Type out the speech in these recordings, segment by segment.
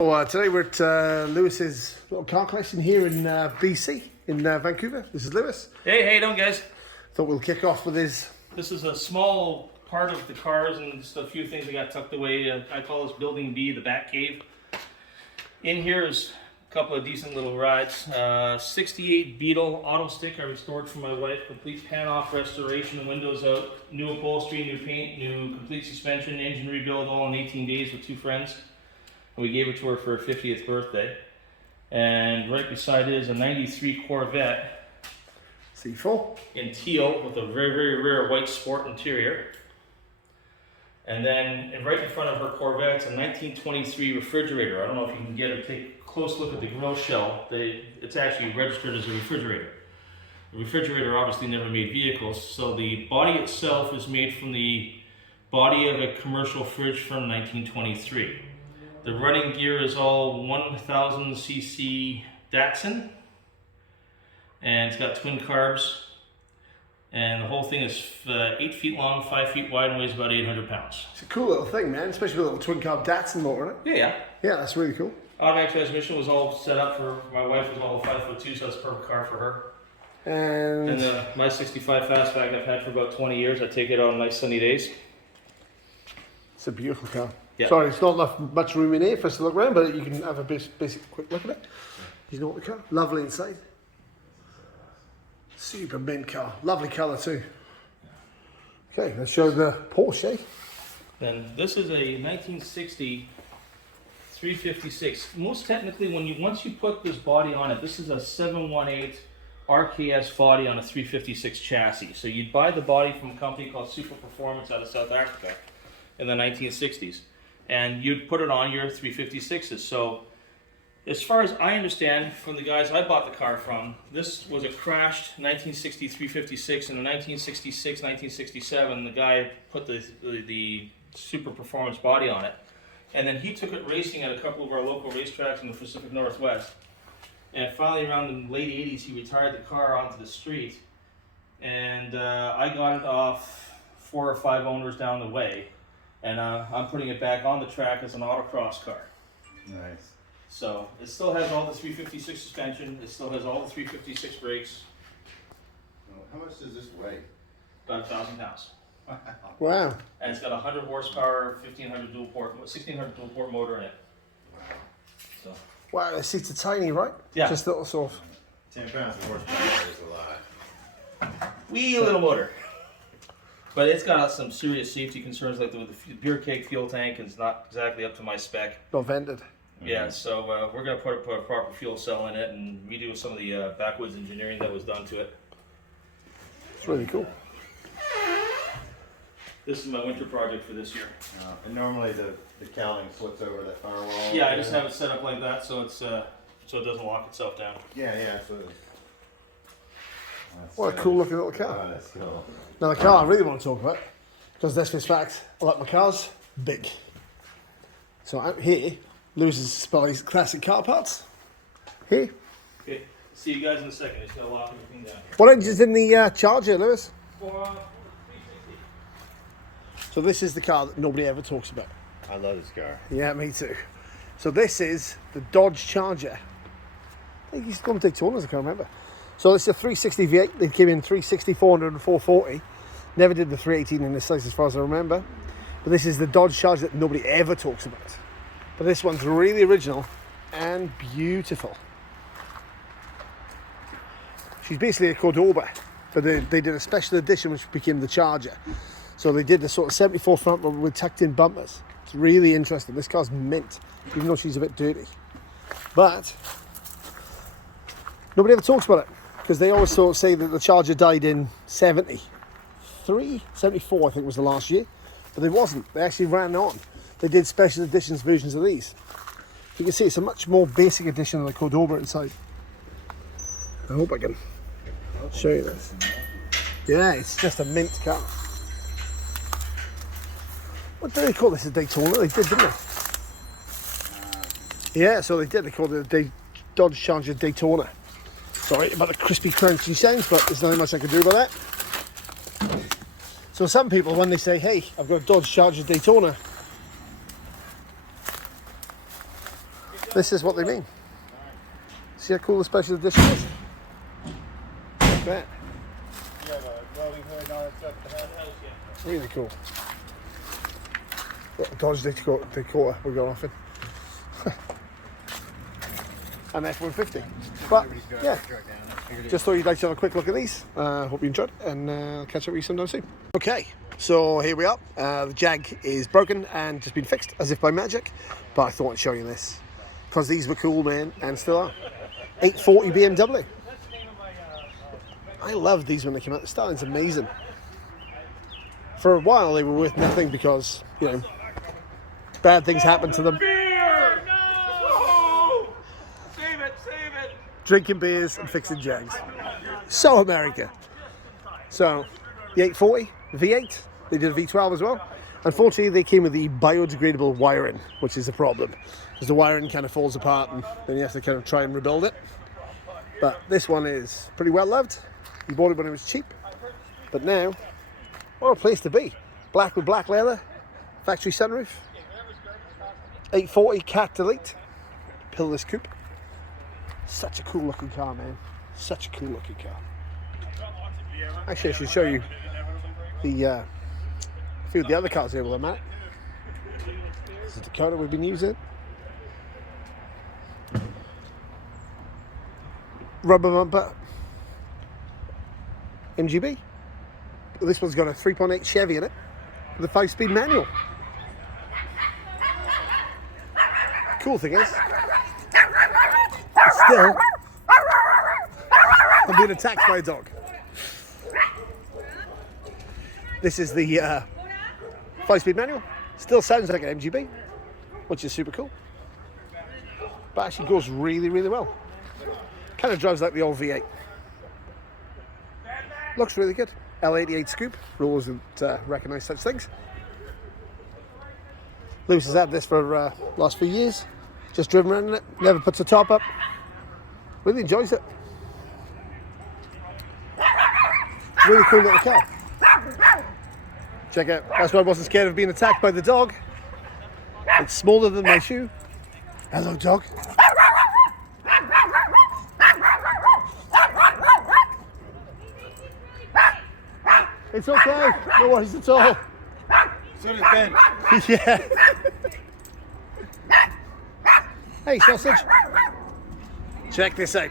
Today we're at Lewis's little car collection here in BC, in Vancouver. This is Lewis. Hey, how you doing, guys? Thought we'll kick off with his... This is a small part of the cars and just a few things that got tucked away. I call this Building B, the Bat Cave. In here is a couple of decent little rides. 68 Beetle auto stick I restored for my wife. Complete pan-off restoration, windows out, new upholstery, new paint, new complete suspension, engine rebuild, all in 18 days with two friends. We gave it to her for her 50th birthday. And right beside it is a 93 Corvette. C4. In teal with a very, very rare white sport interior. And then right in front of her Corvette, it's a 1923 refrigerator. I don't know if you can get or take a close look at the grill shell. It's actually registered as a refrigerator. The refrigerator obviously never made vehicles, so the body itself is made from the body of a commercial fridge from 1923. The running gear is all 1000cc Datsun, and it's got twin carbs, and the whole thing is 8 feet long, 5 feet wide, and weighs about 800 pounds. It's a cool little thing, man, especially with a little twin carb Datsun motor in it. Yeah. Yeah, that's really cool. Automatic transmission was all set up for my wife, was all 5'2", so that's a perfect car for her. And My 65 Fastback I've had for about 20 years. I take it on nice sunny days. it's a beautiful car. Yeah. Sorry, it's not much room in here for us to look around, but you can have a basic quick look at it. You know what the car? Lovely inside. Super mint car. Lovely colour too. Okay, let's show the Porsche. Then this is a 1960 356. Most technically, once you put this body on it, this is a 718 RKS body on a 356 chassis. So you'd buy the body from a company called Super Performance out of South Africa in the 1960s. And you'd put it on your 356s. So as far as I understand from the guys I bought the car from, this was a crashed 1960 356. In the 1966, 1967, the guy put the Super Performance body on it. And then he took it racing at a couple of our local racetracks in the Pacific Northwest. And finally around the late 80s, he retired the car onto the street. And I got it off 4 or 5 owners down the way. And I'm putting it back on the track as an autocross car. Nice. So it still has all the 356 suspension. It still has all the 356 brakes. How much does this weigh? About 1,000 pounds. Wow. And it's got 100 horsepower, 1600 dual-port motor in it. Wow. So. Wow, the seats are tiny, right? Yeah. Just little sort of... 10 pounds of horsepower is a lot. Wee little motor. But it's got some serious safety concerns, like the beer keg fuel tank is not exactly up to my spec. Not vented. Yeah, so we're going to put a proper fuel cell in it and redo some of the backwoods engineering that was done to it. It's really cool. This is my winter project for this year. And normally the cowling flips over that firewall. Yeah, I just have it set up like that so it's so it doesn't lock itself down. Yeah, so What a cool looking little car. Oh, that's cool. Now the car I really want to talk about, because this is fact, I like my cars big. So out here, Lewis's Spelly's classic car parts. Here. Okay, see you guys in a second. It's going to lock everything down. What engine's in the Charger, Lewis? For 360. So this is the car that nobody ever talks about. I love this car. Yeah, me too. So this is the Dodge Charger. I think he's gone Daytonas, I can't remember. So this is a 360 V8. They came in 360, 400 and 440. Never did the 318 in this size as far as I remember. But this is the Dodge Charger that nobody ever talks about. But this one's really original and beautiful. She's basically a Cordoba, but they did a special edition which became the Charger. So they did the sort of 74 front with tucked in bumpers. It's really interesting. This car's mint, even though she's a bit dirty. But nobody ever talks about it because they always sort of say that the Charger died in 73, 74 I think was the last year. But it wasn't. They actually ran on. They did special editions versions of these. You can see it's a much more basic edition of the Cordoba inside. I hope I can show you this. Yeah, it's just a mint car. What do they call this? A Daytona? They did, didn't they? Yeah, so they did. They called it a Dodge Charger Daytona. Sorry about the crispy, crunchy sounds, but there's nothing much I can do about that. So some people, when they say, hey, I've got a Dodge Charger Daytona, This is what they mean. See how cool the special edition is? Like that. Really cool. What a Dodge Dakota we're going off in. An F-150. But, yeah. Just thought you'd like to have a quick look at these. Hope you enjoyed, and I'll catch up with you sometime soon. Okay, so here we are. The Jag is broken and just been fixed, as if by magic. But I thought I'd show you this, because these were cool, man, and still are. 840 BMW. I loved these when they came out. The styling's amazing. For a while, they were worth nothing because, you know, bad things happened to them. Beer! No! Save it, save it! Drinking beers and fixing Jags. So America. So, the 840 V8, they did a V12 as well. Unfortunately, they came with the biodegradable wiring, which is a problem, because the wiring kind of falls apart and then you have to kind of try and rebuild it. But this one is pretty well loved. You bought it when it was cheap, but now, what a place to be. Black with black leather, factory sunroof, 840 cat delete, pillarless coupe. Such a cool looking car, man. Such a cool looking car. Actually, I should show you the a few of the other cars here while I'm at it. This is the Dakota we've been using. Rubber bumper. MGB. This one's got a 3.8 Chevy in it with a 5-speed manual. Cool thing is, still, I'm being attacked by a dog. This is the 5-speed manual. Still sounds like an MGB, which is super cool. But actually goes really, really well. Kind of drives like the old V8. Looks really good. L88 scoop. Rules don't recognise such things. Lewis has had this for last few years. Just driven around in it. Never puts the top up. Really enjoys it. Really cool little car. Check out. That's why I wasn't scared of being attacked by the dog. It's smaller than my shoe. Hello, dog. It's okay. No worries at all. So does Ben. Yeah. Hey, sausage. Check this out.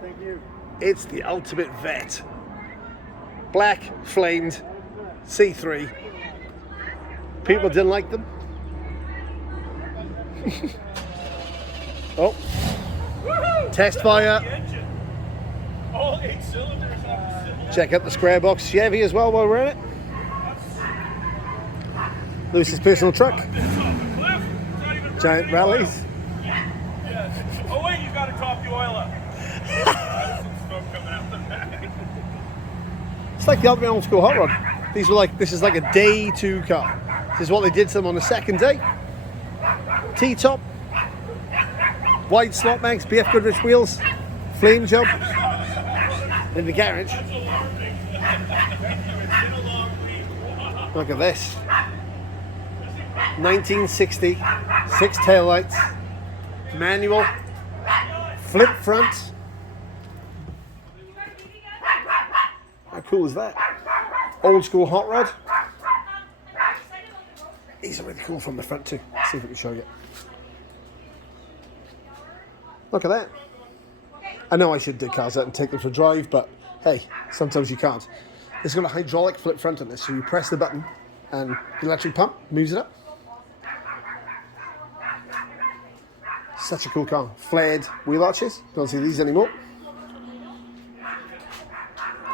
Thank you. It's the ultimate vet. Black, flamed, C3. People didn't like them. Oh. Test fire. All 8 cylinders. Check out the square box Chevy as well while we're in it. Lewis's personal truck. Giant rallies. Oh wait, you gotta top the oil up. There's some smoke coming out the back. It's like the ultimate old school hot rod. This is like a day 2 car. This is what they did to them on the second day. T-top, wide slot mags, BF Goodrich wheels, flame job. In the garage. Look at this. 1960, 6 taillights, manual, flip front. How cool is that? Old school hot rod. These are really cool from the front too. Let's see if we can show you. Look at that. I know I should dig cars out and take them for a drive, but hey, sometimes you can't. It's got a hydraulic flip front on this, so you press the button and the electric pump moves it up. Such a cool car. Flared wheel arches. Don't see these anymore.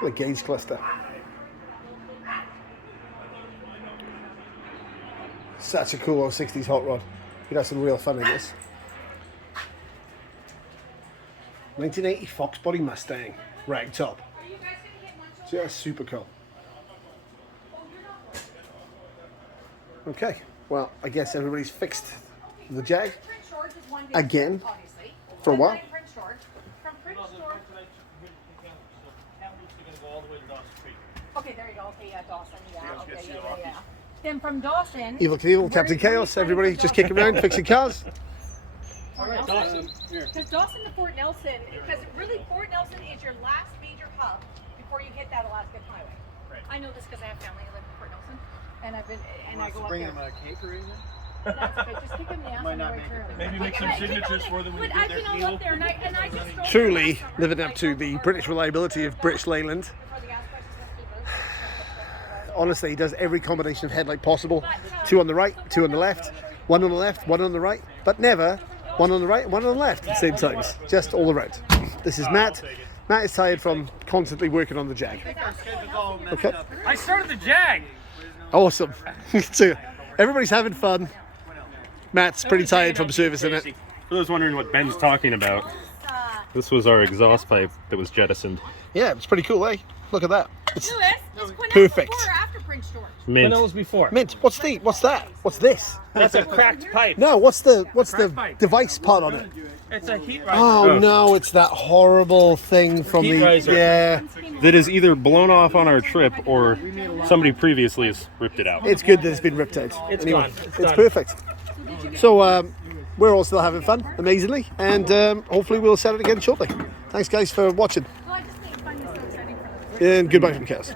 Look at the gauge cluster. Such a cool old 60s hot rod. You'd have some real fun in this. 1980 Fox Body Mustang, rag top. Just super cool. Okay, well, I guess everybody's fixed the Jag again for a while. Okay, there you go. Okay, yeah, Dawson. Yeah, okay, yeah. Then from Dawson. Evil Knievel, Captain Chaos, everybody just kicking around, fixing cars. Fort Nelson. Because Dawson to Fort Nelson, because really Fort Nelson is your last major hub before you hit that Alaskan highway. Right. I know this because I have family who live in Fort Nelson, and I've been and I go up Bring there. them a cake or anything? That's good. Just kick them in the ass Might on the not way make through. it. Maybe make some signatures for them when But you I've do their been all deal. up there, and I just drove Truly there last summer, living and up I to drove the our British car reliability of British Leyland. before the gas prices went through the roof. Honestly, he does every combination of headlight possible. 2 on the right, 2 on the left, 1 on the left, 1 on the right, but never 1 on the right, 1 on the left at the same times. Just all around. This is Matt. Matt is tired from constantly working on the Jag. Okay, I started the Jag. awesome. So everybody's having fun. Matt's pretty tired from servicing it. For those wondering what Ben's talking about, this was our exhaust pipe that was jettisoned. Yeah, it's pretty cool, eh? Look at that. It's Lewis, is Quinella Perfect. before or after Prince George? Mint. Vanillas before. mint. What's that? What's this? That's a cracked pipe. No, what's the pipe. device part on it? It's a heat riser. Oh no, it's that horrible thing from Heat the riser. yeah. That is either blown off on our trip or somebody previously has ripped it out. It's good that it's been ripped out. It's Anyway, gone. It's it's done. perfect. So we're all still having fun, amazingly, and hopefully we'll set it again shortly. Thanks guys for watching, Well, I just think it's so exciting for them. and goodbye from Chaos.